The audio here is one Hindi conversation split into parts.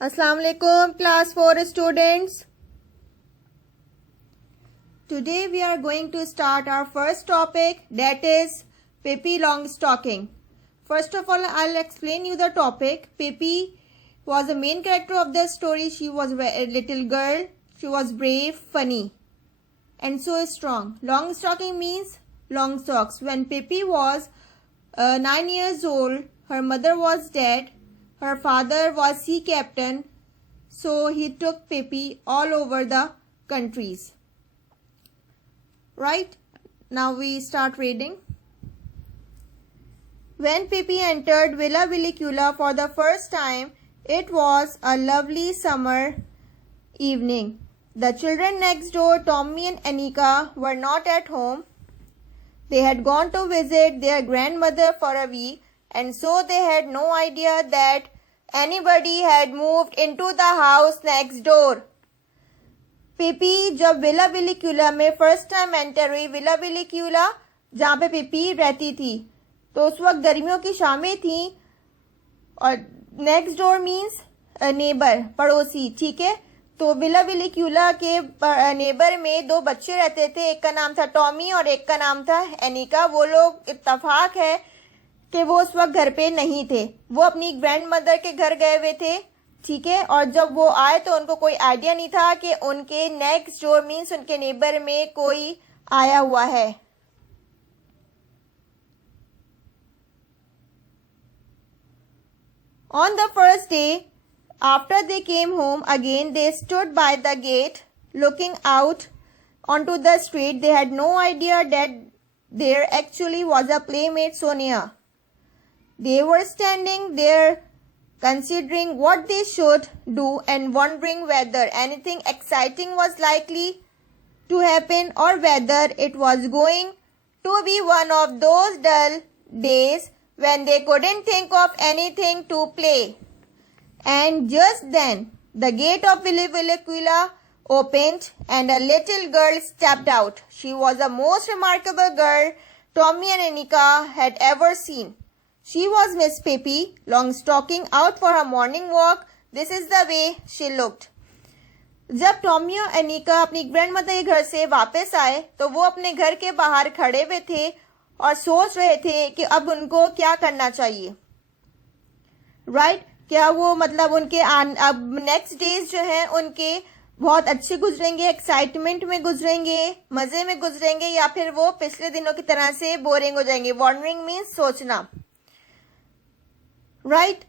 Assalamu alaikum class 4 students. Today we are going to start our first topic, that is Pippi Longstocking. First of all, I'll explain you the topic. Pippi was the main character of the story. She was a little girl. She was brave, funny, and so strong. Longstocking means long socks. When Pippi was 9 years old, her mother was dead. Her father was sea captain, so he took Pippi all over the countries. Right? Now we start reading. When Pippi entered Villa Villicula for the first time, it was a lovely summer evening. The children next door, Tommy and Anika, were not at home. They had gone to visit their grandmother for a week, and so they had no idea that anybody had moved into the house next door. पिपी जब विला विलिक्यूला में फर्स्ट टाइम एंटर हुई, विला विलिक्यूला जहाँ पे पिपी रहती थी, तो उस वक्त गर्मियों की शामें थी और नेक्स्ट डोर मीन्स नेबर, पड़ोसी. ठीक है, तो विला विलिक्यूला के नेबर में दो बच्चे रहते थे. एक का नाम था टॉमी और एक का नाम था एनिका. वो लोग इत्तेफाक है कि वो उस वक्त घर पे नहीं थे. वो अपनी ग्रैंड मदर के घर गए हुए थे. ठीक है, और जब वो आए तो उनको कोई आइडिया नहीं था कि उनके नेक्स्ट डोर मीन्स उनके नेबर में कोई आया हुआ है. On the first day, after they came home again, they stood by the gate looking out onto the street. They had no idea that there actually was a playmate so near. They were standing there considering what they should do and wondering whether anything exciting was likely to happen or whether it was going to be one of those dull days when they couldn't think of anything to play. And just then, the gate of Villa Villicula opened and a little girl stepped out. She was the most remarkable girl Tommy and Anika had ever seen. She was Miss Pippi Longstocking out for her morning walk. This is the way she looked. जब टॉमी और एनिका अपनी ग्रैंडमदर के घर से वापस आए तो वो अपने घर के बाहर खड़े हुए थे और सोच रहे थे कि अब उनको क्या करना चाहिए. राइट? क्या वो मतलब उनके अब नेक्स्ट डेज जो हैं उनके बहुत अच्छे गुजरेंगे, एक्साइटमेंट में गुजरेंगे, मजे में गुजरेंगे, या फिर वो पिछले दिनों की तरह से बोरिंग हो जाएंगे. वॉन्डरिंग मीन्स सोचना. राइट?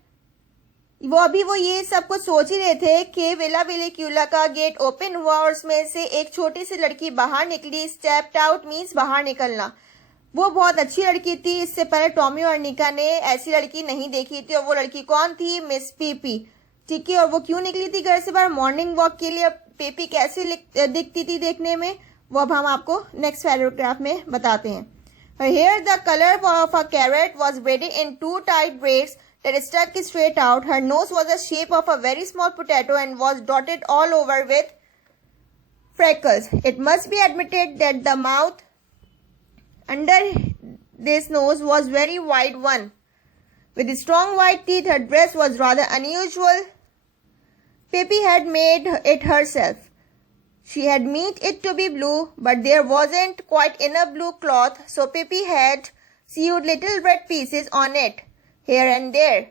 वो ये सब कुछ सोच ही रहे थे कि विला विलिक्यूला का गेट ओपन हुआ और उसमें से एक छोटी सी लड़की बाहर निकली. स्टेप्ड आउट मीन्स बाहर निकलना. वो बहुत अच्छी लड़की थी. इससे पहले टॉमी और निका ने ऐसी लड़की नहीं देखी थी. और वो लड़की कौन थी? Miss PP. ठीक है, और वो क्यों निकली थी घर से बाहर? मॉर्निंग वॉक के लिए. पीपी कैसी दिखती थी देखने में, वो अब हम आपको नेक्स्ट पैराग्राफ में बताते हैं. Her hair, the color of a carrot, was braided in two tight braids that stuck straight out. Her nose was the shape of a very small potato and was dotted all over with freckles. It must be admitted that the mouth under this nose was very wide one. With strong white teeth, her dress was rather unusual. Pippi had made it herself. She had meant it to be blue, but there wasn't quite enough blue cloth, so Pippi had sewed little red pieces on it, here and there.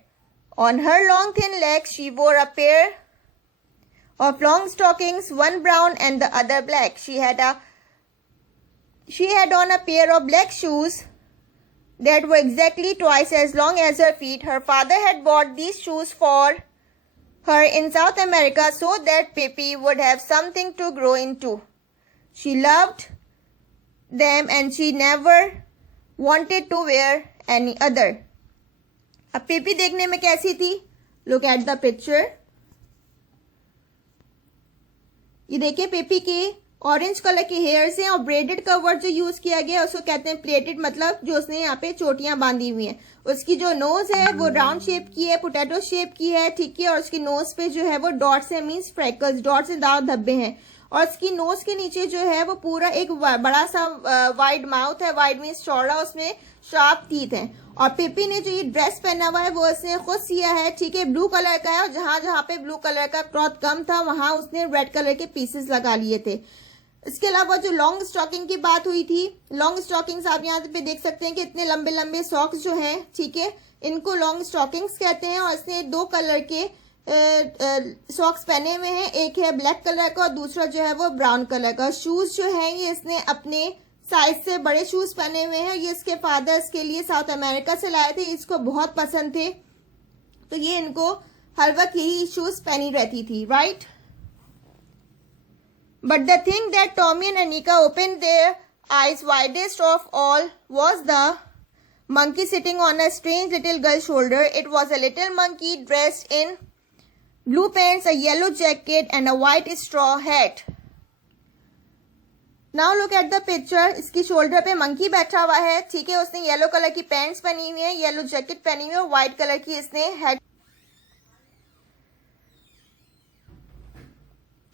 On her long thin legs, she wore a pair of long stockings, one brown and the other black. She had on a pair of black shoes that were exactly twice as long as her feet. Her father had bought these shoes for her in South America so that Pippi would have something to grow into. She loved them and she never wanted to wear any other. अब पिपी देखने में कैसी थी? Look at the picture. ये देखिए पिपी के ऑरेंज कलर के हेयर्स हैं और ब्रेडेड का वर्ड जो यूज किया गया उसको कहते हैं प्लेटेड, मतलब जो उसने यहाँ पे चोटियां बांधी हुई हैं. उसकी जो नोज है वो राउंड शेप की है, पोटैटो शेप की है. ठीक है, और उसकी नोज पे जो है वो डॉट्स है, मीन्स फ्रैकल्स. डॉट्स से दाग धब्बे हैं. और इसकी नोज के नीचे जो है वो पूरा एक बड़ा सा वाइड माउथ है, वाइड मीन्स चौड़ा, उसमें शार्प टीथ हैं। और पिपी ने जो ये ड्रेस पहना हुआ है वो उसने खुद सिया है, ठीक है, ब्लू कलर का है, और जहां जहां पे ब्लू कलर का क्लॉथ कम था वहां उसने रेड कलर के पीसेस लगा लिए थे। इसके अलावा जो लॉन्ग स्टॉकिंग की बात हुई थी, लॉन्ग स्टॉकिंग्स आप यहाँ पे देख सकते हैं कि इतने लंबे लंबे सॉक्स जो हैं, ठीक है, इनको लॉन्ग स्टॉकिंग्स कहते हैं। और इसने 2 कलर के सॉक्स पहने हुए हैं, एक है ब्लैक कलर का और दूसरा जो है वो ब्राउन कलर का। शूज जो है ये इसने अपने साइज से बड़े शूज पहने हुए हैं, ये इसके फादर्स के लिए साउथ अमेरिका से लाए थे, इसको बहुत पसंद थे, तो ये इनको हर वक्त यही शूज पहनी रहती थी, right. But the thing that Tommy and Anika opened their eyes widest of all was the monkey sitting on a strange little girl's shoulder. It was a little monkey dressed in blue pants, a yellow jacket and a white straw hat. Now look at the picture. इसकी शोल्डर पे मंकी बैठा हुआ है, ठीक है, उसने येलो कलर की पैंट्स पहनी हुई है, येलो जैकेट पहनी हुई है और व्हाइट कलर की इसने hat.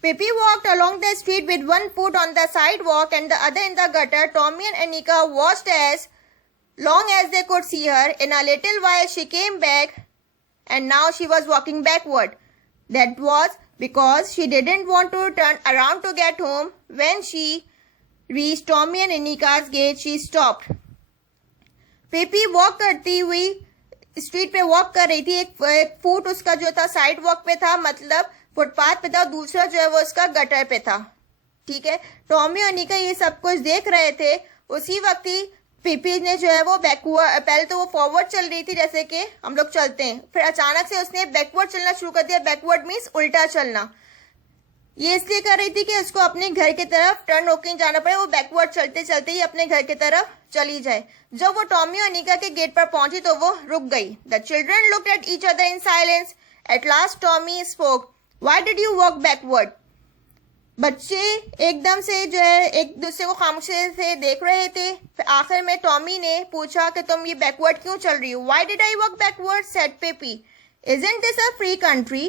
Pippi walked along the street with one foot on the sidewalk and the other in the gutter. Tommy and Anika watched as long as they could see her. In a little while she came back and now she was walking backward. That was because she didn't want to turn around to get home. When she reached Tommy and Anika's gate, she stopped. Pippi walk करती हुई स्ट्रीट पे वॉक कर रही थी, एक फुट उसका जो था साइड वॉक पे था, मतलब फुटपाथ पे था, दूसरा जो है वो उसका गटर पे था, ठीक है। टॉमी और अनिका ये सब कुछ देख रहे थे। उसी वक्त ही पिपी ने जो है वो बैकवर्ड, पहले तो वो फॉरवर्ड चल रही थी जैसे कि हम लोग चलते हैं, फिर अचानक से उसने बैकवर्ड चलना शुरू कर दिया। बैकवर्ड मीन्स उल्टा चलना। ये इसलिए कर रही थी कि उसको अपने घर की तरफ टर्न होकर जाना पड़े, वो बैकवर्ड चलते चलते ही अपने घर की तरफ चली जाए। जब वो टॉमी और अनिका के गेट पर पहुंची तो वो रुक गई। The children looked at each other in silence. At last Tommy spoke, why did you walk backward? बच्चे एकदम से जो है एक दूसरे को खामोशी से देख रहे थे। फिर आखिर में टॉमी ने पूछा कि तुम ये बैकवर्ड क्यों चल रही हो? Why did I walk backward? Said peppy. Isn't this a free country?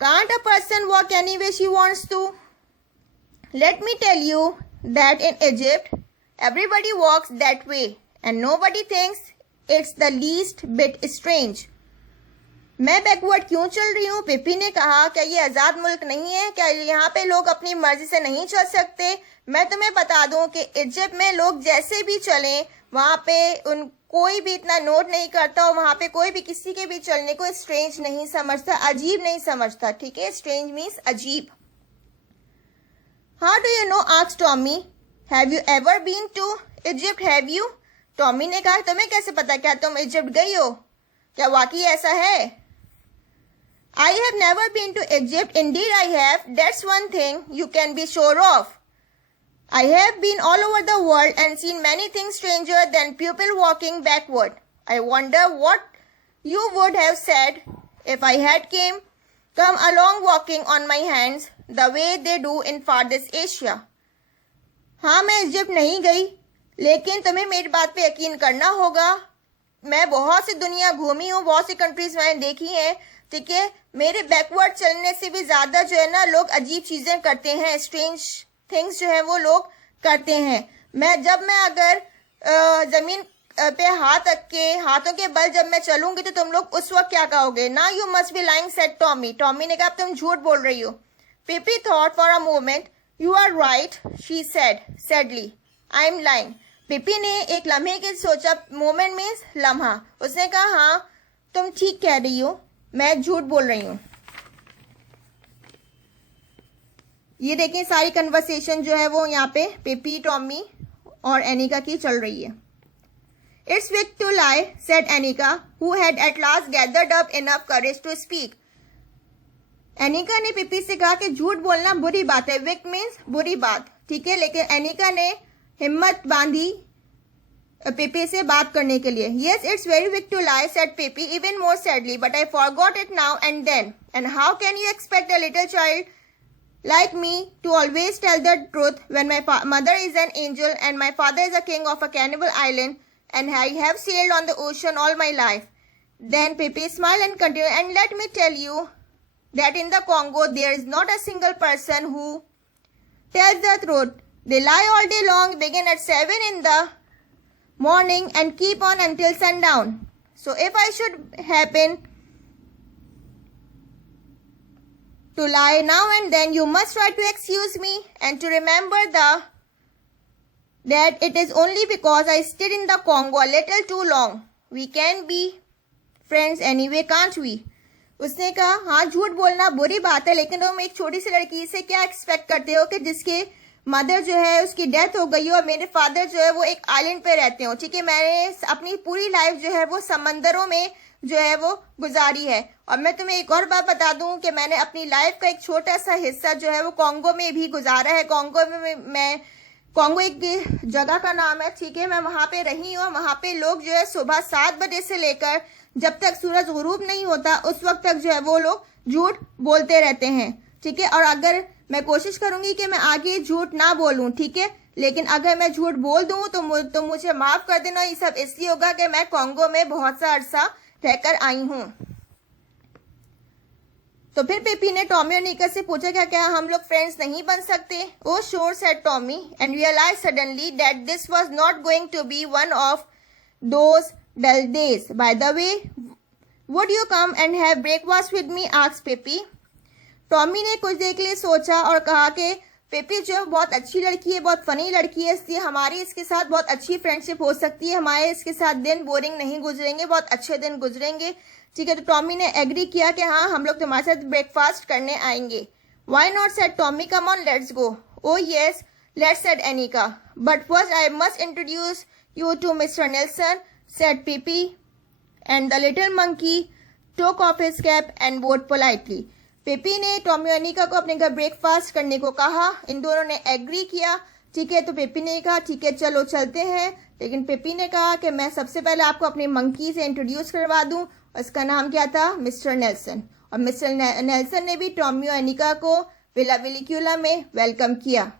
Can't a person walk any way she wants to? Let me tell you that in Egypt, everybody walks that way and nobody thinks it's the least bit strange. मैं बैकवर्ड क्यों चल रही हूँ? पिपी ने कहा, क्या ये आज़ाद मुल्क नहीं है? क्या यहाँ पे लोग अपनी मर्जी से नहीं चल सकते? मैं तुम्हें बता दूँ कि इजिप्ट में लोग जैसे भी चलें, वहाँ पे कोई भी इतना नोट नहीं करता और वहाँ पे कोई भी किसी के भी चलने को स्ट्रेंज नहीं समझता, अजीब नहीं समझता, ठीक है। स्ट्रेंज मीन्स अजीब। How do you know? Asked Tommy. Have you ever been to Egypt? Have you? Tommy ने कहा, तुम्हें कैसे पता, क्या तुम इजिप्ट गई हो? क्या वाकई ऐसा है? I have never been to Egypt. Indeed I have. That's one thing you can be sure of. I have been all over the world and seen many things stranger than people walking backward. I wonder what you would have said if I had come along walking on my hands the way they do in farthest Asia. हाँ, मैं इजिप्ट नहीं गई, लेकिन तुम्हें मेरी बात पे यकीन करना होगा। मैं बहुत सी दुनिया घूमी हूँ, बहुत सी कंट्रीज मैंने देखी हैं, ठीक है। मेरे बैकवर्ड चलने से भी ज्यादा जो है ना लोग अजीब चीजें करते हैं, स्ट्रेंज थिंग्स जो है वो लोग करते हैं। मैं अगर जमीन पे हाथ रख के हाथों के बल जब मैं चलूंगी तो तुम लोग उस वक्त क्या कहोगे? ना you must be lying, said Tommy. Tommy ने कहा, तुम झूठ बोल रही हो। Pippi thought for a moment. You are right, she said sadly, I am lying. Pippi ने एक लम्हे के सोचा, मोमेंट मीन्स लम्हा। उसने कहा, हाँ तुम ठीक कह रही हो, मैं झूठ बोल रही हूं। ये देखें सारी कन्वर्सेशन जो है वो यहाँ पे पिपी, टॉमी और एनिका की चल रही है। It's wicked to lie, said Annika, who had at last gathered up enough courage to speak. Annika ने पिपी से कहा कि झूठ बोलना बुरी बात है। विक मीन्स बुरी बात, ठीक है, लेकिन एनिका ने हिम्मत बांधी पिपी से बात करने के लिए। Yes, it's very weak to lie, said Pippi even more sadly, but I forgot it now and then. And how can you expect a little child like me to always tell the truth when my mother is an angel and my father is a king of a cannibal island and I have sailed on the ocean all my life? Then Pippi smiled and continued, and let me tell you that in the Congo there is not a single person who tells the truth. They lie all day long, begin at 7 in the morning and keep on until sundown. So if I should happen to lie now and then, you must try to excuse me and to remember that it is only because I stayed in the Congo a little too long. We can be friends anyway, can't we? उसने कहा हाँ झूठ बोलना बुरी बात है, लेकिन तुम एक छोटी सी लड़की से क्या एक्सपेक्ट करते हो कि जिसके मदर जो है उसकी डेथ हो गई हो और मेरे फादर जो है वो एक आइलैंड पे रहते हो. ठीक है, मैंने अपनी पूरी लाइफ जो है वो समंदरों में जो है वो गुजारी है. और मैं तुम्हें एक और बात बता दूं कि मैंने अपनी लाइफ का एक छोटा सा हिस्सा जो है वो कॉन्गो में भी गुजारा है. कॉन्गो एक जगह का नाम है. ठीक है, मैं वहां पे रही हूँ. वहां पे लोग जो है सुबह 7 बजे से लेकर जब तक सूरज गुरूब नहीं होता उस वक्त तक जो है वो लोग झूठ बोलते रहते हैं. ठीक है, और अगर मैं कोशिश करूंगी कि मैं आगे झूठ ना बोलूं, ठीक है, लेकिन अगर मैं झूठ बोल दूं तो मुझे माफ कर देना. ये सब इसलिए होगा कि मैं कॉन्गो में बहुत सा अरसा रहकर आई हूं. तो फिर पेपी ने टॉमी और निका से पूछा क्या हम लोग फ्रेंड्स नहीं बन सकते? Oh sure said Tommy and realize suddenly that this was not going to be one of those dull days. By the way, would you come and have breakfast with me? asked peppy. Tommy ने कुछ देर के लिए सोचा और कहा कि पेपी जो बहुत अच्छी लड़की है, बहुत फनी लड़की है, इसलिए हमारी इसके साथ बहुत अच्छी फ्रेंडशिप हो सकती है. हमारे इसके साथ दिन बोरिंग नहीं गुजरेंगे, बहुत अच्छे दिन गुजरेंगे. ठीक है, तो टॉमी ने एग्री किया कि हाँ हम लोग तुम्हारे साथ ब्रेकफास्ट करने आएंगे. Why not said Tommy, come on let's go. Oh yes let's said Annika, but first I must introduce you to Mr. Nelson, said Pippi, and the little monkey took off his cap and bowed politely. पिपी ने टॉमी और अनिका को अपने घर ब्रेकफास्ट करने को कहा. इन दोनों ने एग्री किया. ठीक है, तो पिपी ने कहा ठीक है चलो चलते हैं, लेकिन पिपी ने कहा कि मैं सबसे पहले आपको अपने मंकी से इंट्रोड्यूस करवा दूं. उसका नाम क्या था? Mister Nelson. और मिस्टर नेल्सन ने भी टॉमी और अनिका को विला विलिक्यूला में वेलकम किया.